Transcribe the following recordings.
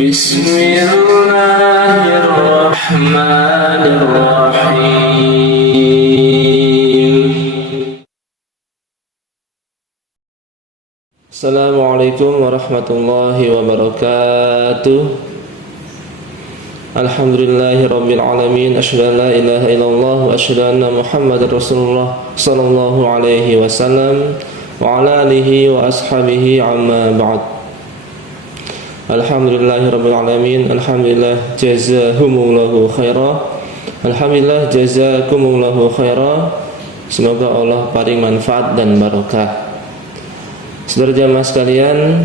Bismillahirrahmanirrahim. Assalamualaikum warahmatullahi wabarakatuh. Alhamdulillahirabbil alamin. Asyhadu an la ilaha illallah wa asyhadu anna Muhammadar Rasulullah sallallahu alaihi wasallam wa ala alihi wa ashabihi amma ba'd. Alhamdulillahirabbil alamin. Alhamdulillah jazakumullahu khaira. Alhamdulillah jazakumullahu khaira. Semoga Allah paling manfaat dan barokah. Saudara jamaah sekalian,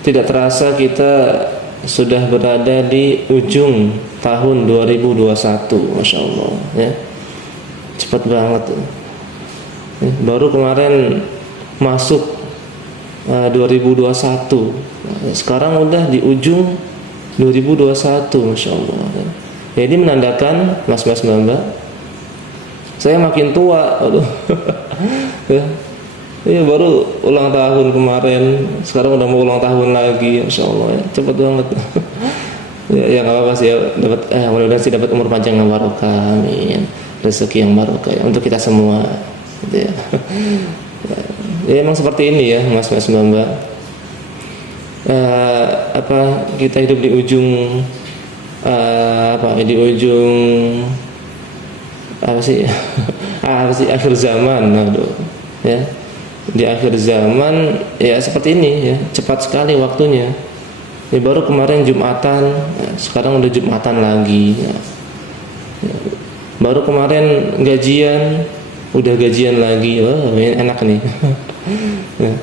tidak terasa kita sudah berada di ujung tahun 2021, Masya Allah ya. Cepat banget baru kemarin masuk 2021, sekarang udah di ujung 2021, Masya Allah ya. Jadi menandakan mas-mas mbak, saya makin tua. Aduh. Ya. Iya, baru ulang tahun kemarin, sekarang udah mau ulang tahun lagi, Masya Allah ya, cepet banget. Ya nggak apa-apa sih ya, dapat mudah-mudahan sih dapat umur panjang yang barokah, amin, rezeki yang barokah ya, untuk kita semua. Gitu ya. Ya emang seperti ini ya, mas-mas mbak. Kita hidup di ujung di ujung akhir zaman, aduh ya. Di akhir zaman ya seperti ini ya, cepat sekali waktunya ya, baru kemarin Jumatan ya, sekarang udah Jumatan lagi ya. Baru kemarin gajian udah gajian lagi, wah enak nih. Ya.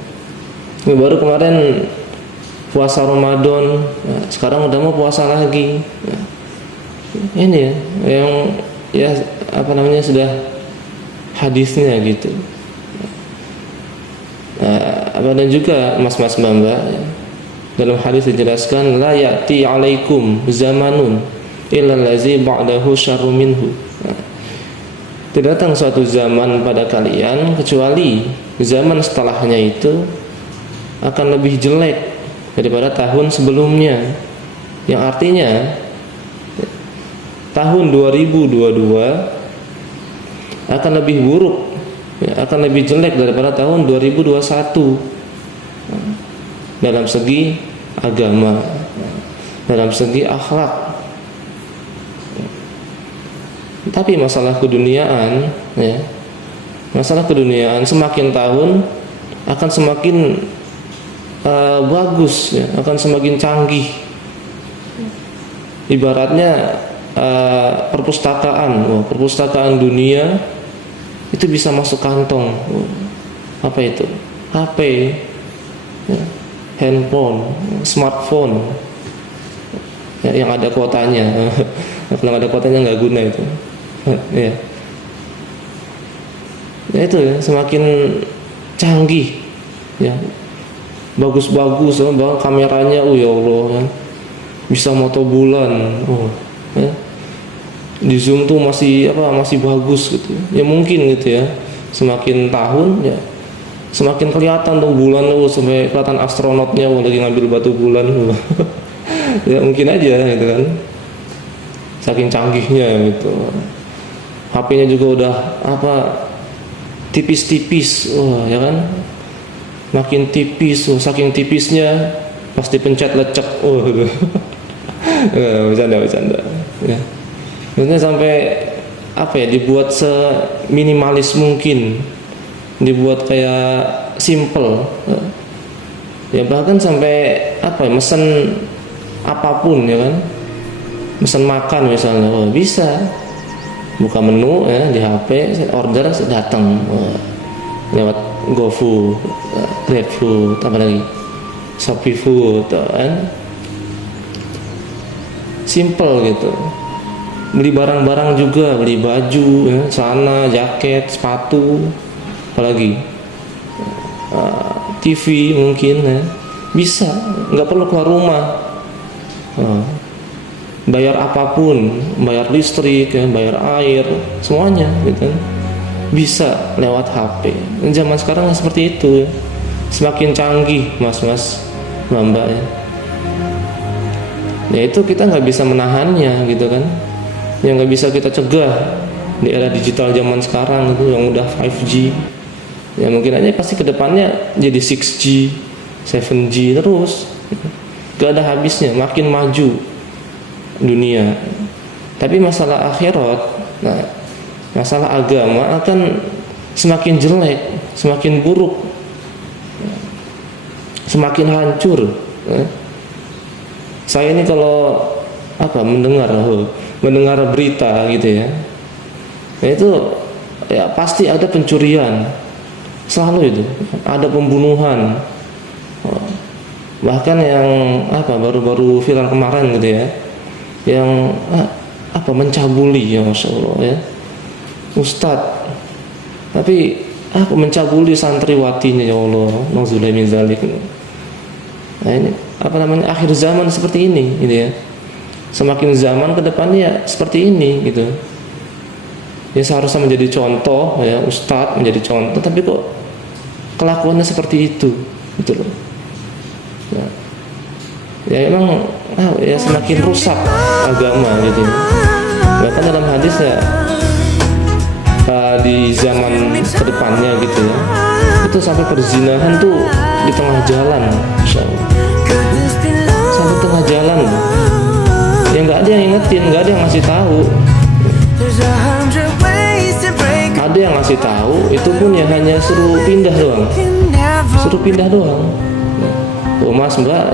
Baru kemarin puasa Ramadan ya, sekarang udah mau puasa lagi ya. Ini ya yang ya sudah hadisnya gitu. Dan juga mas-mas mbak ya, dalam hadis dijelaskan la ya'ti 'alaikum zamanun illa allazi ba'dahu syarrun minhu. Tidak datang suatu zaman pada kalian kecuali zaman setelahnya itu akan lebih jelek daripada tahun sebelumnya, yang artinya tahun 2022 akan lebih buruk ya, akan lebih jelek daripada tahun 2021 dalam segi agama, dalam segi akhlak. Tapi masalah keduniaan ya, masalah keduniaan semakin tahun akan semakin bagus ya, akan semakin canggih. Ibaratnya perpustakaan dunia itu bisa masuk kantong. Apa itu? HP ya, handphone, smartphone ya, yang ada kuotanya. Kalau nggak ada kuotanya nggak guna itu ya. Ya itu ya, semakin canggih ya, bagus-bagus bahkan kameranya ya Allah ya, bisa moto bulan ya. Di zoom tuh masih bagus gitu ya, mungkin gitu ya, semakin tahun ya semakin kelihatan tuh bulan tuh, sampai kelihatan astronotnya lagi ngambil batu bulan. Ya mungkin aja gitu kan, saking canggihnya gitu. HP-nya juga udah tipis-tipis, ya kan, makin tipis, saking tipisnya pasti pencet lecek, gitu. Bercanda ya. Maksudnya sampai dibuat seminimalis mungkin, dibuat kayak simple ya, bahkan sampai mesen apapun ya kan, mesen makan misalnya bisa buka menu ya di HP, order datang lewat GoFood, GrabFood, apa lagi, ShopeeFood kan, simple gitu. Beli barang-barang juga, beli baju ya, celana, jaket, sepatu, apalagi TV mungkin ya, bisa, nggak perlu keluar rumah. Bayar apapun, bayar listrik ya, bayar air, semuanya gitu, bisa lewat HP. Zaman sekarang seperti itu ya. Semakin canggih mas-mas mbak ya. Ya itu kita nggak bisa menahannya gitu kan, yang nggak bisa kita cegah di era digital zaman sekarang itu yang udah 5G. Ya mungkin aja pasti kedepannya jadi 6G, 7G terus, gak ada habisnya, makin maju dunia. Tapi masalah akhirat, nah masalah agama akan semakin jelek, semakin buruk, semakin hancur. Saya ini kalau mendengar berita gitu ya, itu ya pasti ada pencurian, selalu itu ada pembunuhan, bahkan yang baru-baru viral kemarin gitu ya, yang mencabuli, ya Masya Allah ya, Ustadz, tapi mencabuli santriwatinya, ya Allah, nauzubillah min dzalik. Nah ini akhir zaman seperti ini gitu ya, semakin zaman ke depannya seperti ini gitu ya. Seharusnya menjadi contoh ya, Ustadz menjadi contoh, tapi kok kelakuannya seperti itu gitu loh. Ya emang ya semakin rusak agama gitu. Bahkan dalam hadis ya, di zaman kedepannya gitu ya, itu sampai perzinahan tuh di tengah jalan, Masya Allah. Sampai tengah jalan, ya nggak ada yang ingetin, nggak ada yang ngasih tahu. Ada yang ngasih tahu, itu pun ya hanya suruh pindah doang. Oh mas mbak,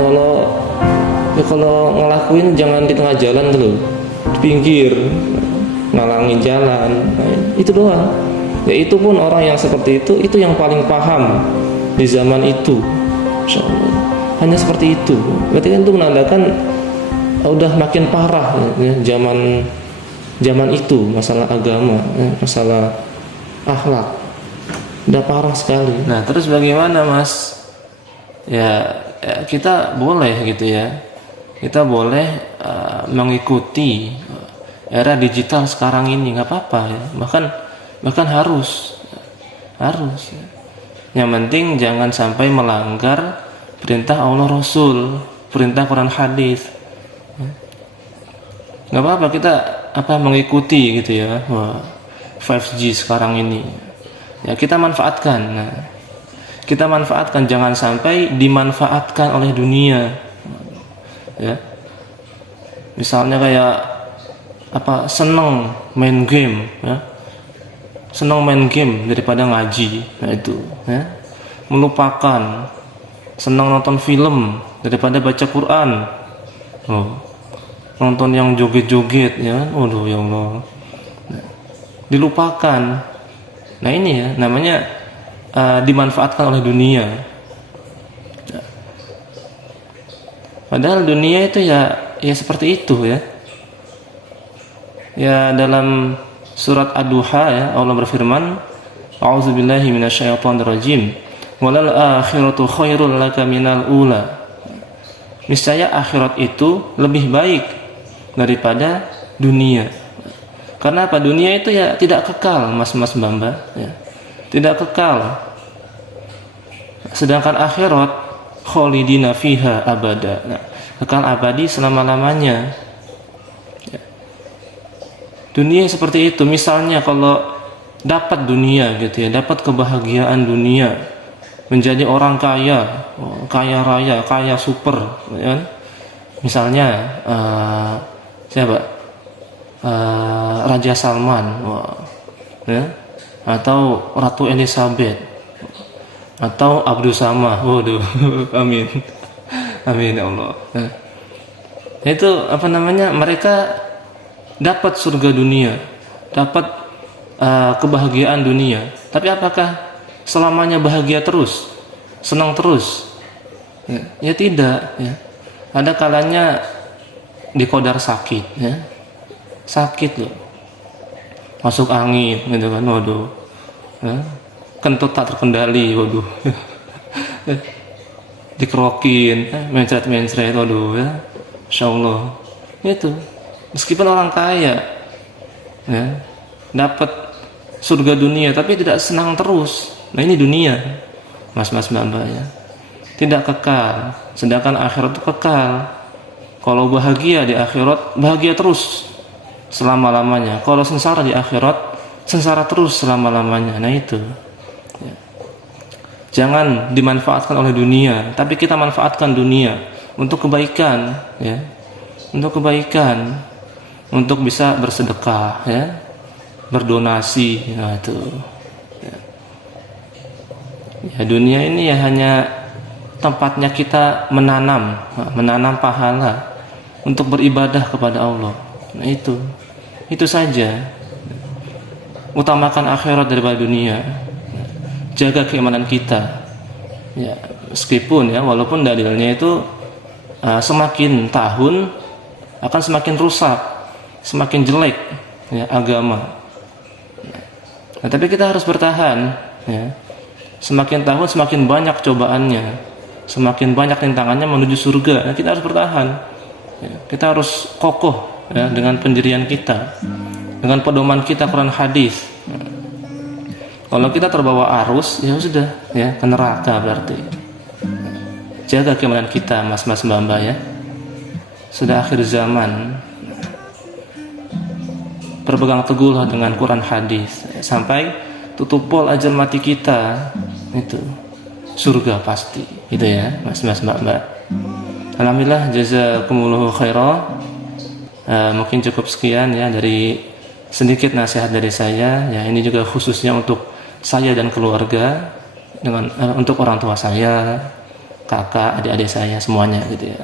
kalau ngelakuin jangan di tengah jalan dulu, di pinggir, ngalangin jalan. Nah, itu doang. Ya itu pun orang yang seperti itu yang paling paham di zaman itu. Hanya seperti itu. Berarti kan itu menandakan udah makin parah ya, zaman itu, masalah agama, masalah akhlak, udah parah sekali. Nah terus bagaimana mas? Ya kita boleh gitu ya, kita boleh mengikuti era digital sekarang ini, nggak apa-apa ya. bahkan harus ya. Yang penting jangan sampai melanggar perintah Allah Rasul, perintah Quran hadis. Nggak apa-apa kita mengikuti gitu ya. 5G sekarang ini ya, kita manfaatkan. Nah, kita manfaatkan, jangan sampai dimanfaatkan oleh dunia ya. Misalnya kayak seneng main game ya, seneng main game daripada ngaji. Nah itu ya, melupakan, senang nonton film daripada baca Quran. Nonton yang joget-joget ya, waduh ya Allah, dilupakan. Nah ini ya namanya dimanfaatkan oleh dunia. Padahal dunia itu ya seperti itu ya. Ya dalam surat Ad-Duha ya, Allah berfirman, A'udzubillahi minasyaitonirrajim. Walal akhiratu khairul laka minal ula. Niscaya akhirat itu lebih baik daripada dunia. Karena apa? Dunia itu ya tidak kekal, mas-mas mbak-mbak ya. Tidak kekal. Sedangkan akhirat khalidina fiha abada. Nah, kekal abadi selama-lamanya. Ya. Dunia seperti itu. Misalnya kalau dapat dunia gitu ya, dapat kebahagiaan dunia, menjadi orang kaya, kaya raya, kaya super ya. Misalnya siapa? Raja Salman, ya, atau Ratu Elizabeth, atau Abdul Samah. Waduh, amin, amin ya Allah. Nah, itu mereka dapat surga dunia, dapat kebahagiaan dunia. Tapi apakah selamanya bahagia terus, senang terus? Ya tidak. Ya. Ada kalanya dikodar sakit, ya. Sakit loh, masuk angin gitu kan, waduh ya. Kentut tak terkendali, waduh dikerokin, mencret, waduh ya, Insya Allah. Itu meskipun orang kaya ya, dapat surga dunia tapi tidak senang terus. Nah ini dunia, mas mbak ya, tidak kekal. Sedangkan akhirat itu kekal. Kalau bahagia di akhirat, bahagia terus selama-lamanya. Kalau sengsara di akhirat, sengsara terus selama-lamanya. Nah itu. Ya. Jangan dimanfaatkan oleh dunia, tapi kita manfaatkan dunia untuk kebaikan, ya. Untuk kebaikan, untuk bisa bersedekah, ya. Berdonasi, nah itu. Ya. Ya, dunia ini ya hanya tempatnya kita menanam pahala untuk beribadah kepada Allah. Nah itu saja. Utamakan akhirat daripada dunia. Jaga keimanan kita. Ya, meskipun ya walaupun dalilnya itu semakin tahun akan semakin rusak, semakin jelek ya agama. Nah, tapi kita harus bertahan ya. Semakin tahun semakin banyak cobaannya, semakin banyak rintangannya menuju surga. Nah, kita harus bertahan. Ya, kita harus kokoh ya, dengan pendirian kita, dengan pedoman kita Quran hadis. Kalau kita terbawa arus, ya sudah, ya ke neraka berarti. Jaga keimanan kita, mas-mas mbak-mbak ya. Sudah akhir zaman. Berpegang teguhlah dengan Quran hadis sampai tutup pol ajal mati kita. Itu surga pasti. Gitu ya, mas-mas mbak-mbak. Alhamdulillah, jazakumullahu khairan. Mungkin cukup sekian ya dari sedikit nasihat dari saya. Ya, ini juga khususnya untuk saya dan keluarga, dengan untuk orang tua saya, kakak, adik-adik saya semuanya gitu ya.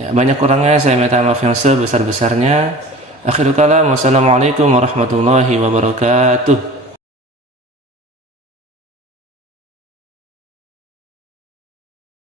Ya, banyak kurangnya saya minta maaf yang sebesar-besarnya. Akhirul kalam, wassalamualaikum warahmatullahi wabarakatuh.